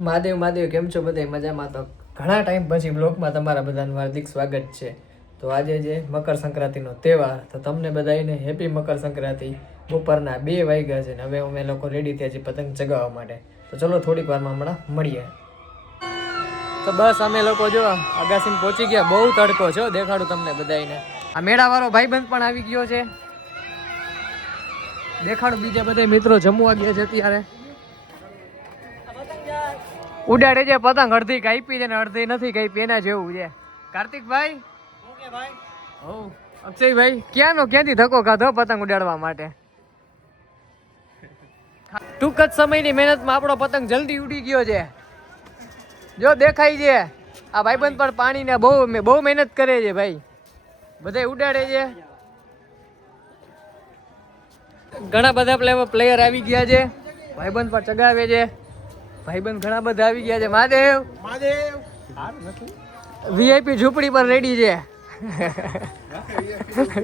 મહાદેવ મહાદેવ, કેમ છો બધા? મજામાં? તો ઘણા ટાઈમ પછી બ્લોગમાં તમારા બધાનું હાર્દિક સ્વાગત છે. તો આજે જે મકર સંક્રાંતિનો તહેવાર, તો તમને બધાને હેપી મકર સંક્રાંતિ. બપોરના 2 વાગ્યા છે ને હવે અમે લોકો રેડી થયા છીએ પતંગ ચગાવવા માટે. તો ચલો થોડીક વારમાં હમણાં મળીએ. તો બસ અમે લોકો જો અગાસીમાં પહોંચી ગયા. બહુ તડકો છે, દેખાડું તમને બધાને. આ મેળાવાળો ભાઈબંધ પણ આવી ગયો છે. દેખાડું બીજા બધા મિત્રો જમવા ગયા છે અત્યારે. ઉડાડે છે પતંગ, અડધી કાપી છે ને અડધી નથી કાપી, એના જેવું છે. કાર્તિકભાઈ, ઓકે ભાઈ. હો અક્ષયભાઈ, ક્યાંથી ધક્કો ખાધો પતંગ ઉડાડવા માટે? ટૂંક જ સમયની મહેનતમાં આપણો પતંગ જલ્દી ઉડી ગયો છે. જો દેખાય છે. આ ભાઈબંધ પણ પાણીને બહુ મહેનત કરે છે ભાઈ. બધા ઉડાડે છે. ઘણા બધા પ્લેયર આવી ગયા છે. ભાઈબંધ પણ ચગાવે છે. ભાઈબંધ ઘણા બધા આવી ગયા છે. મહાદેવ વીઆઈપી ઝૂંપડી પર રેડી છે.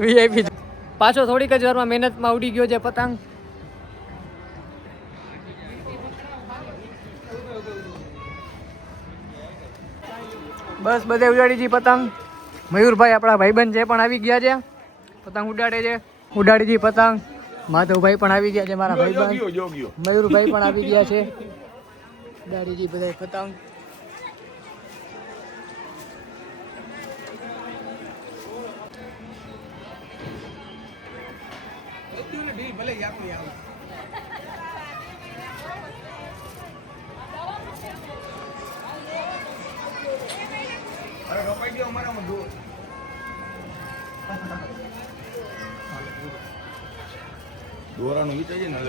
વીઆઈપી પાછો થોડીક જ વારમાં મહેનતમાં ઉડી ગયો છે પતંગ. બસ બધે ઉડાડી છે પતંગ. મયુરભાઈ આપણા ભાઈબંધ છે પણ આવી ગયા છે, પતંગ ઉડાડે છે. ઉડાડી દી પતંગ. માધવભાઈ પણ આવી ગયા છે, મારા ભાઈબંધ. મયુરભાઈ પણ આવી ગયા છે. ઉડાડી બધા પતંગ.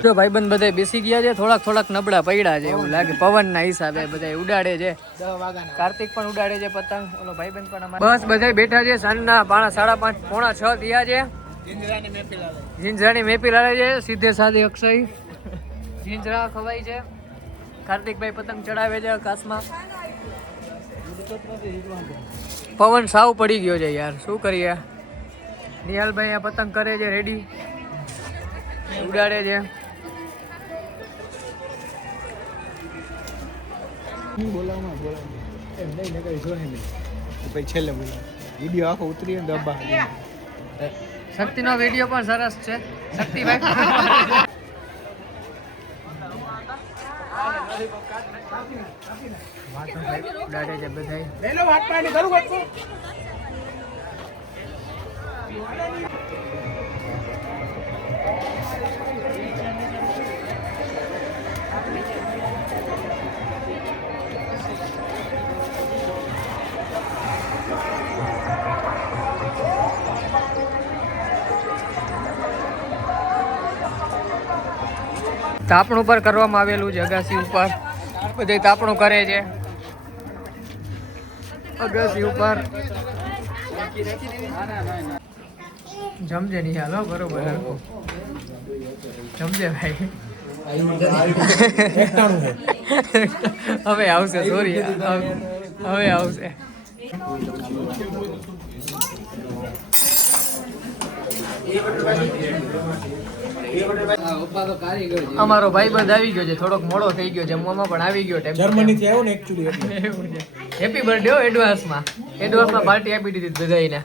જો ભાઈબંધ બધા બેસી ગયા છે. થોડાક નબળા પડ્યા છે એવું લાગે, પવનના હિસાબે બધા ઉડાડે છે. કાર્તિક પણ ઉડાડે છે પતંગ. ઓલો ભાઈબંધ પણ બસ બધા બેઠા છે. સાંજના 5:30 પોણા 6 થયા છે. જીંજરાની મેપી લાવે છે. સીધે સાધે અક્ષય જીંજરા ખવાય છે. કાર્તિકભાઈ પતંગ ચડાવે છે આકાશમાં. પવન સાવ પડી ગયો છે યાર, શું કરીએ. નિહાલભાઈ આ પતંગ કરે છે રેડી, ઉડાડે છે. છેલ્લે વિડીયો આખો ઉતરી શક્તિનો વિડીયો પણ સરસ છે. શક્તિભાઈ ઉડાડે છે બધા. તાપણું પર કરવામાં આવેલું છે. અગાસી ઉપર બધે તાપણું કરે છે. અગાસી ઉપર જમજે નહીં હાલો, બરોબર જમજે ભાઈ. હવે આવશે, સોરી હવે આવશે. અમારો ભાઈબંધ આવી ગયો છે, થોડોક મોડો થઈ ગયો છે. જમવામાં પણ આવી ગયો. જર્મની થી આવ્યો ને એકચ્યુઅલી. હેપી બર્થડે એડવાન્સમાં પાર્ટી આપી દીધી બધાને.